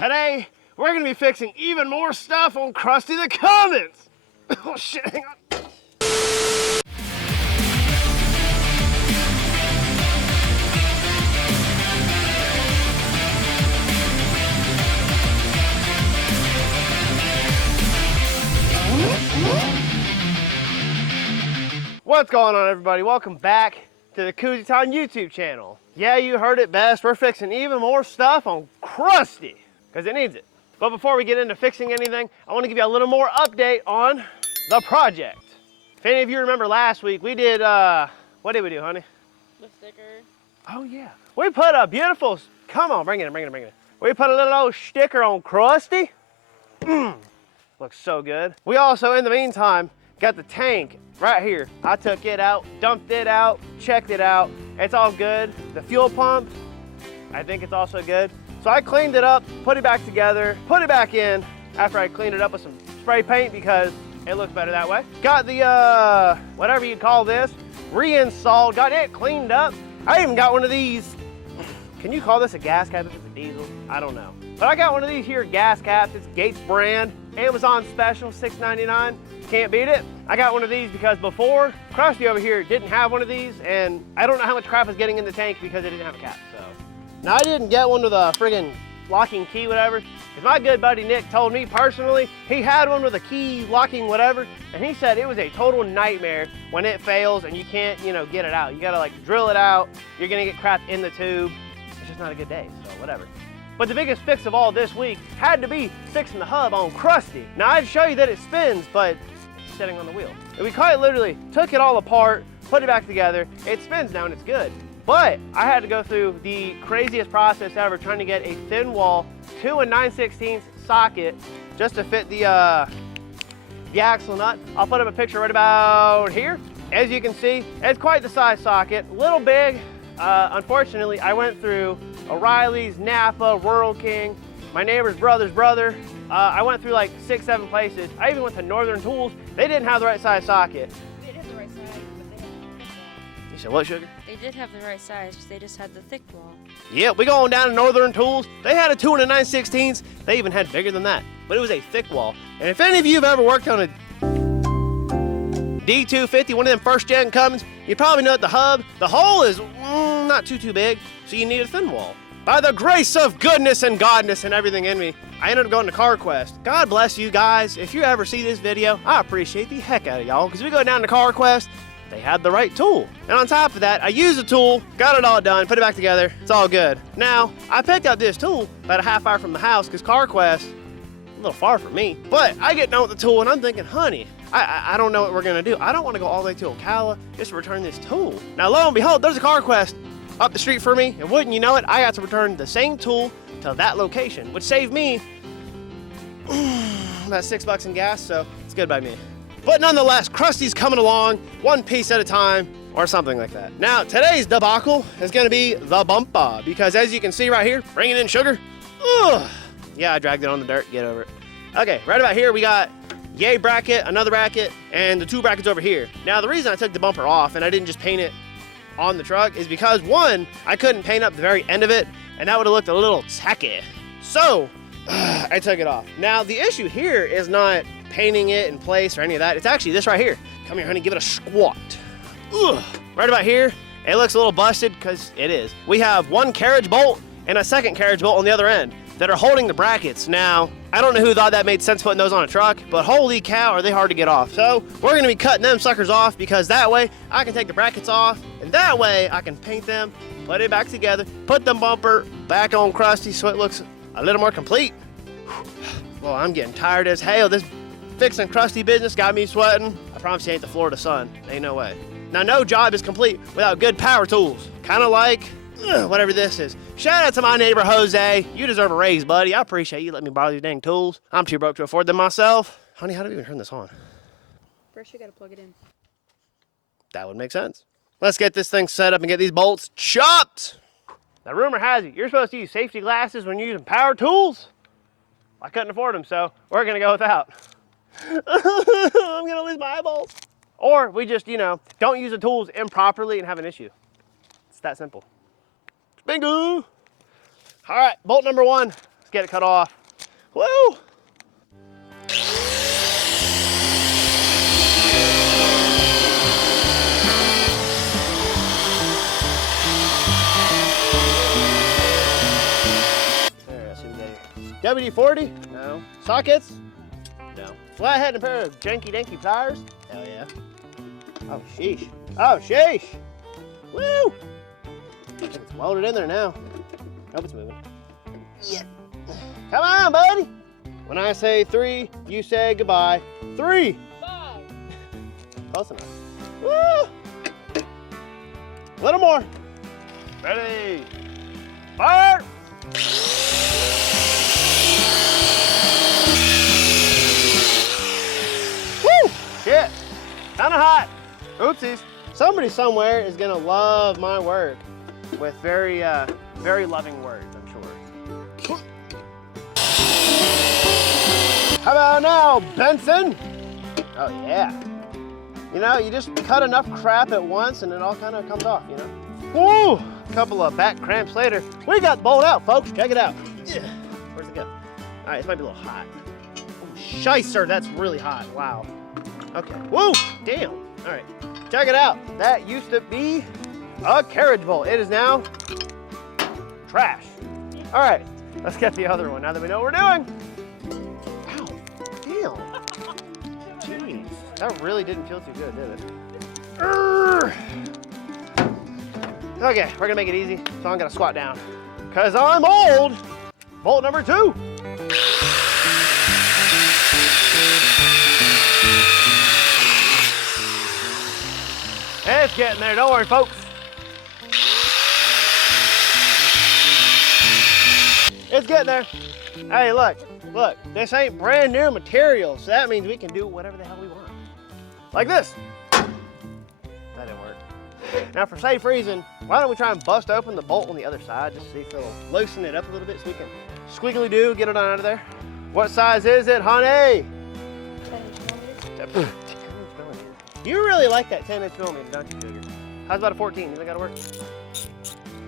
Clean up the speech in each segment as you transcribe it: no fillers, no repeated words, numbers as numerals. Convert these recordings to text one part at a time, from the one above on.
Today, we're gonna be fixing even more stuff on Crusty the Cummins. Oh shit, hang on. What's going on, everybody? Welcome back to the Koozie Town YouTube channel. Yeah, you heard it best. We're fixing even more stuff on Crusty because it needs it. But before we get into fixing anything, I want to give you a little more update on the project. If any of you remember last week, we did, what did we do, honey? The sticker. Oh, yeah. We put a beautiful, come on, bring it in. We put a little old sticker on Crusty. Looks so good. We also, in the meantime, got the tank right here. I took it out, dumped it out, checked it out. It's all good. The fuel pump, I think it's also good. So I cleaned it up, put it back together, put it back in after I cleaned it up with some spray paint because it looks better that way. Got the, whatever you call this, reinstalled, got it cleaned up. I even got one of these. Can you call this a gas cap if it's a diesel? I don't know. But I got one of these here gas caps. It's Gates brand. Amazon special, $6.99. Can't beat it. I got one of these because before, Crusty over here didn't have one of these, and I don't know how much crap is getting in the tank because it didn't have a cap, so. Now I didn't get one with a friggin' locking key, whatever, because my good buddy Nick told me personally, he had one with a key locking whatever, and he said it was a total nightmare when it fails and you can't, you know, get it out. You gotta like drill it out, you're gonna get crap in the tube. It's just not a good day, so whatever. But the biggest fix of all this week had to be fixing the hub on Crusty. Now I'd show you that it spins, but it's sitting on the wheel. And we quite literally took it all apart, put it back together. It spins now and it's good. But I had to go through the craziest process ever trying to get a thin wall 2 9/16 socket just to fit the axle nut. I'll put up a picture right about here. As you can see, it's quite the size socket, a little big. Unfortunately, I went through O'Reilly's, Napa, Rural King, my neighbor's brother's brother. I went through like 6, 7 places. I even went to Northern Tools. They didn't have the right size socket. They did have the right size, but they had the thick wall. You said what, Sugar? They did have the right size, they just had the thick wall. Yeah, we going down to Northern Tools. They had a 2 9/16. They even had bigger than that, but it was a thick wall. And if any of you have ever worked on a D250, one of them first gen Cummins, you probably know that the hub, the hole is not too big, so you need a thin wall. By the grace of goodness and godness and everything in me, I ended up going to CarQuest. God bless you guys. If you ever see this video, I appreciate the heck out of y'all, because we go down to CarQuest, they had the right tool. And on top of that, I used the tool, got it all done, put it back together, it's all good. Now, I picked up this tool about a half hour from the house, because CarQuest, a little far from me, but I get done with the tool and I'm thinking, honey, I don't know what we're gonna do. I don't wanna go all the way to Ocala just to return this tool. Now, lo and behold, there's a CarQuest up the street for me, and wouldn't you know it, I got to return the same tool to that location, which saved me about $6 in gas, so it's good by me. But nonetheless, Crusty's coming along, one piece at a time, or something like that. Now, today's debacle is gonna be the bumper, because as you can see right here, bringing in Sugar, yeah, I dragged it on the dirt, get over it. Okay, right about here, we got yay bracket, another bracket, and the 2 brackets over here. Now, the reason I took the bumper off and I didn't just paint it on the truck is because, one, I couldn't paint up the very end of it, and that would have looked a little tacky. So, I took it off. Now, the issue here is not painting it in place or any of that. It's actually this right here. Come here, honey, give it a squat. Right about here, it looks a little busted, because it is. We have 1 carriage bolt and a 2nd carriage bolt on the other end that are holding the brackets. Now, I don't know who thought that made sense putting those on a truck, but holy cow, are they hard to get off. So we're gonna be cutting them suckers off, because that way I can take the brackets off, and that way I can paint them, put it back together, put the bumper back on Crusty so it looks a little more complete. Well, I'm getting tired as hell. This fixing Crusty business got me sweating. I promise you ain't the Florida sun, ain't no way. Now, no job is complete without good power tools. Kind of like whatever this is. Shout out to my neighbor, Jose. You deserve a raise, buddy. I appreciate you letting me borrow these dang tools. I'm too broke to afford them myself. Honey, how do we even turn this on? First, you gotta plug it in. That would make sense. Let's get this thing set up and get these bolts chopped. Now, rumor has it, you're supposed to use safety glasses when you're using power tools. I couldn't afford them, so we're gonna go without. I'm gonna lose my eyeballs. Or we just, you know, don't use the tools improperly and have an issue. It's that simple. Bingo! All right, bolt number 1 Let's get it cut off. Woo! WD-40? No. Sockets? No. Flathead and a pair of janky-danky pliers? Hell yeah. Oh, sheesh. Oh, sheesh. Woo! It's welded in there now. Hope it's moving. Yeah. Come on, buddy. When I say 3, you say goodbye. 3. Bye. Close enough. Woo! A little more. Ready. Fire! Woo! Shit. Kinda hot. Oopsies. Somebody somewhere is gonna love my work with very loving words, I'm sure. How about now, Benson? Oh yeah. You know, you just cut enough crap at once and it all kind of comes off, you know? Woo! A couple of back cramps later, we got the bolt out, folks. Check it out. Where's it go? All right, this might be a little hot. Oh, shicer, that's really hot. Wow. Okay. Woo! Damn. All right. Check it out. That used to be a carriage bolt. It is now trash. All right. Let's get the other one now that we know what we're doing. Ow. Damn. Jeez. That really didn't feel too good, did it? Urgh. Okay, we're gonna make it easy, so I'm gonna squat down. Cause I'm old. Bolt number 2. It's getting there, don't worry, folks. It's getting there. Hey, look, this ain't brand new material, so that means we can do whatever the hell we want. Like this. That didn't work. Now for safe reason, why don't we try and bust open the bolt on the other side, just to see if it'll loosen it up a little bit so we can squiggly do, get it on out of there. What size is it, honey? 10 inch. You really like that 10 inch millimeter, don't you, Sugar? How's about a 14? You think that'll work?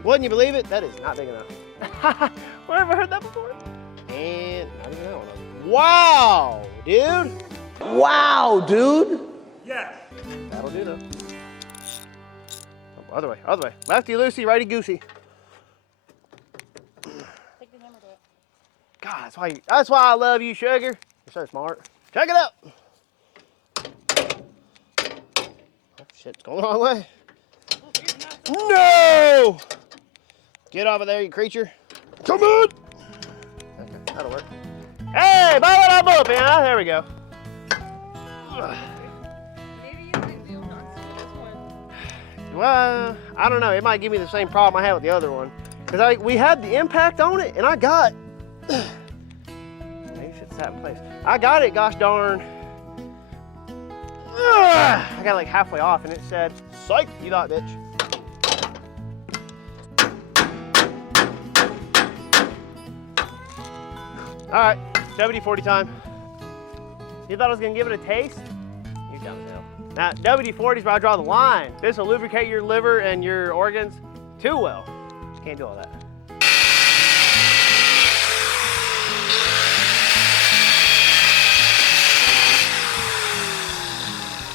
Wouldn't you believe it? That is not big enough. Where have I heard that before? And not even that one. Wow, dude. Wow, dude. Yes. That'll do though. Oh, other way. Lefty loosey, righty goosey. Take the hammer to it. God, that's why I love you, Sugar. You're so smart. Check it out. Oh, shit, it's going the wrong way. No! Get off of there, you creature. Come on! Okay, that'll work. Hey, blah, blah, blah, there we go. Maybe you could do not see this one. Well, I don't know. It might give me the same problem I had with the other one. Because we had the impact on it, and I got... Maybe should sat in place. I got it, gosh darn. I got like halfway off, and it said, psych, you thought, bitch. All right, WD-40 time. You thought I was gonna give it a taste? You're dumb as hell. Now, WD-40 is where I draw the line. This will lubricate your liver and your organs too well. You can't do all that.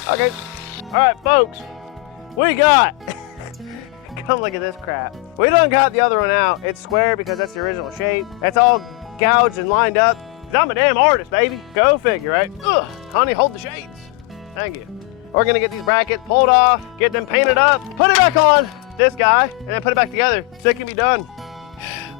Okay, all right, folks, we got, come look at this crap. We done got the other one out. It's square because that's the original shape. It's all gouged and lined up. Cause I'm a damn artist, baby. Go figure, right? Ugh, honey, hold the shades. Thank you. We're gonna get these brackets pulled off, get them painted up, put it back on this guy, and then put it back together so it can be done.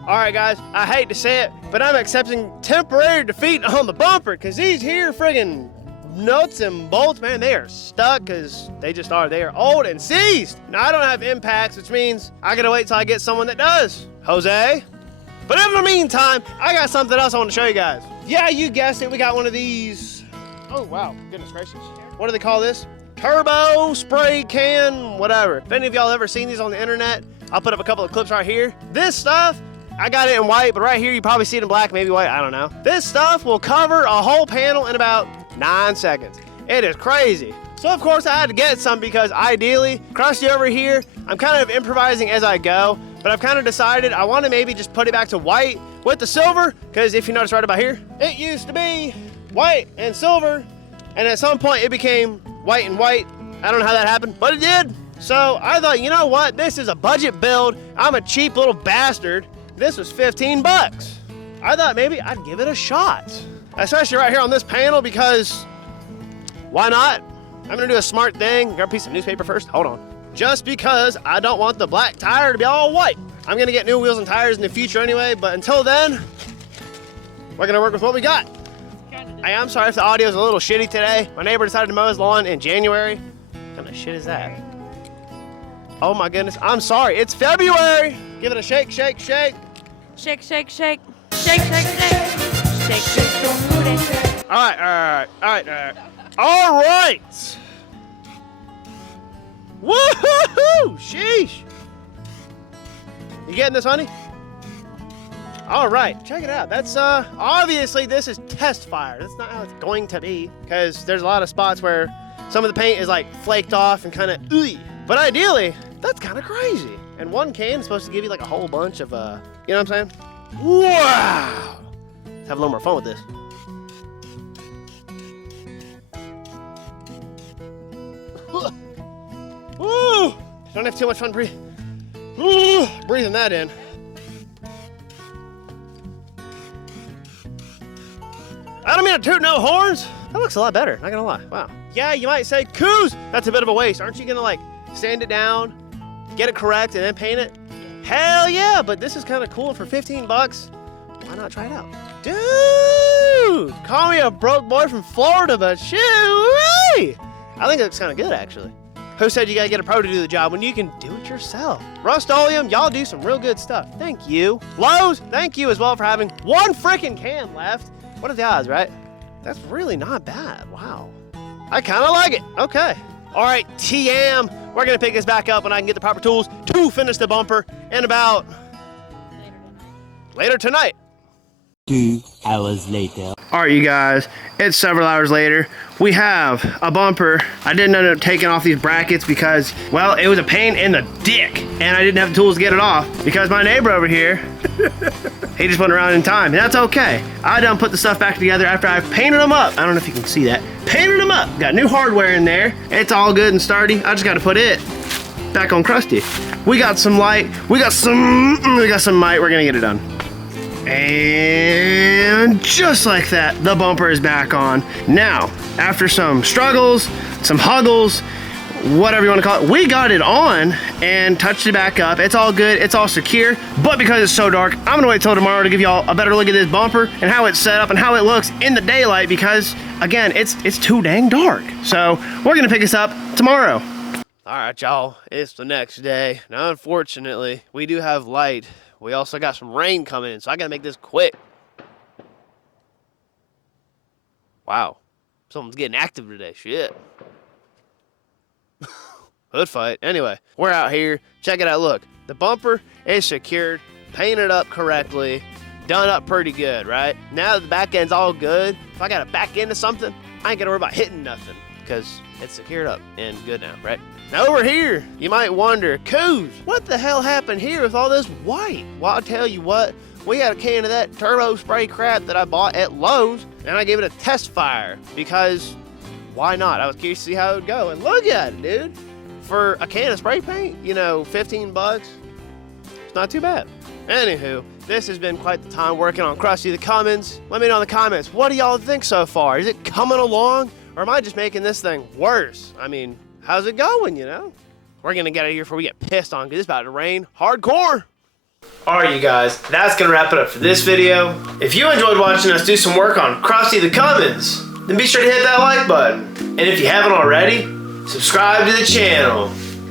All right, guys, I hate to say it, but I'm accepting temporary defeat on the bumper because these here friggin' nuts and bolts, man, they are stuck because they just are. They are old and seized. Now, I don't have impacts, which means I gotta wait till I get someone that does. Jose? But in the meantime, I got something else I want to show you guys. Yeah, you guessed it, we got one of these. Oh, wow, goodness gracious. What do they call this? Turbo spray can, whatever. If any of y'all ever seen these on the internet, I'll put up a couple of clips right here. This stuff, I got it in white, but right here you probably see it in black, maybe white, I don't know. This stuff will cover a whole panel in about 9 seconds. It is crazy. So of course I had to get some because ideally, Crusty over here, I'm kind of improvising as I go, but I've kind of decided I want to maybe just put it back to white with the silver, because if you notice right about here, it used to be white and silver, and at some point it became white and white. I don't know how that happened, but it did. So I thought, you know what? This is a budget build. I'm a cheap little bastard. This was 15 bucks. I thought maybe I'd give it a shot, especially right here on this panel, because why not? I'm gonna do a smart thing. Grab a piece of newspaper first. Hold on. Just because I don't want the black tire to be all white. I'm gonna get new wheels and tires in the future anyway, but until then, we're gonna work with what we got. I am sorry if the audio is a little shitty today. My neighbor decided to mow his lawn in January. What kind of shit is that? Oh my goodness, I'm sorry, it's February. Give it a shake, shake, shake. Shake, shake, shake. Shake, shake, shake. Shake, shake, your booty. All right. All right. Woo-hoo-hoo! Sheesh. You getting this, honey? All right, check it out. That's obviously this is test fire. That's not how it's going to be, because there's a lot of spots where some of the paint is like flaked off and kind of ooey. But ideally, that's kind of crazy. And one can is supposed to give you like a whole bunch of, you know what I'm saying? Wow. Let's have a little more fun with this. Woo! Don't have too much fun breathing that in. I don't mean to toot no horns. That looks a lot better, not gonna lie. Wow. Yeah, you might say, Coos, that's a bit of a waste. Aren't you gonna like sand it down, get it correct, and then paint it? Hell yeah, but this is kind of cool. For 15 bucks, why not try it out? Dude, call me a broke boy from Florida, but shoo, I think it looks kind of good, actually. Who said you gotta get a pro to do the job when you can do it yourself? Rust-Oleum, y'all do some real good stuff. Thank you. Lowe's, thank you as well for having one freaking can left. What are the odds, right? That's really not bad. Wow. I kind of like it. Okay. All right, TM. We're gonna pick this back up when I can get the proper tools to finish the bumper in about later tonight. 2 hours later. All right, you guys, it's several hours later. We have a bumper. I didn't end up taking off these brackets because, well, it was a pain in the dick, and I didn't have the tools to get it off because my neighbor over here, he just went around in time. That's okay. I done put the stuff back together after I painted them up. I don't know if you can see that. Painted them up. Got new hardware in there. It's all good and sturdy. I just got to put it back on Crusty. We got some light. We got some might. We're gonna get it done. And just like that, the bumper is back on. Now, after some struggles, some huggles, whatever you want to call it, we got it on and touched it back up. It's all good, it's all secure, but because it's so dark, I'm gonna wait till tomorrow to give y'all a better look at this bumper and how it's set up and how it looks in the daylight, because again, it's too dang dark. So we're gonna pick this up tomorrow. All right, y'all, it's the next day. Now, unfortunately, we do have light. We also got some rain coming in, so I gotta make this quick. Wow, someone's getting active today, shit. Hood fight. Anyway, we're out here. Check it out, look. The bumper is secured, painted up correctly, done up pretty good, right? Now that the back end's all good, if I gotta back into something, I ain't gotta worry about hitting nothing, because it's secured up and good now, right? Now over here, you might wonder, Coos, what the hell happened here with all this white? Well, I'll tell you what, we had a can of that turbo spray crap that I bought at Lowe's, and I gave it a test fire, because why not? I was curious to see how it would go, and look at it, dude. For a can of spray paint, you know, 15 bucks, it's not too bad. Anywho, this has been quite the time working on Crusty the Cummins. Let me know in the comments, what do y'all think so far? Is it coming along, or am I just making this thing worse? I mean, how's it going, you know? We're gonna get out of here before we get pissed on, because it's about to rain hardcore. Alright, you guys, that's gonna wrap it up for this video. If you enjoyed watching us do some work on Crusty the Cummins, then be sure to hit that like button. And if you haven't already, subscribe to the channel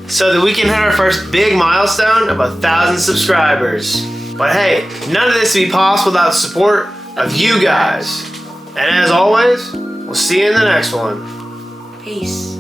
so that we can hit our first big milestone of 1,000 subscribers. But hey, none of this would be possible without the support of you guys. And as always, we'll see you in the next one. Peace.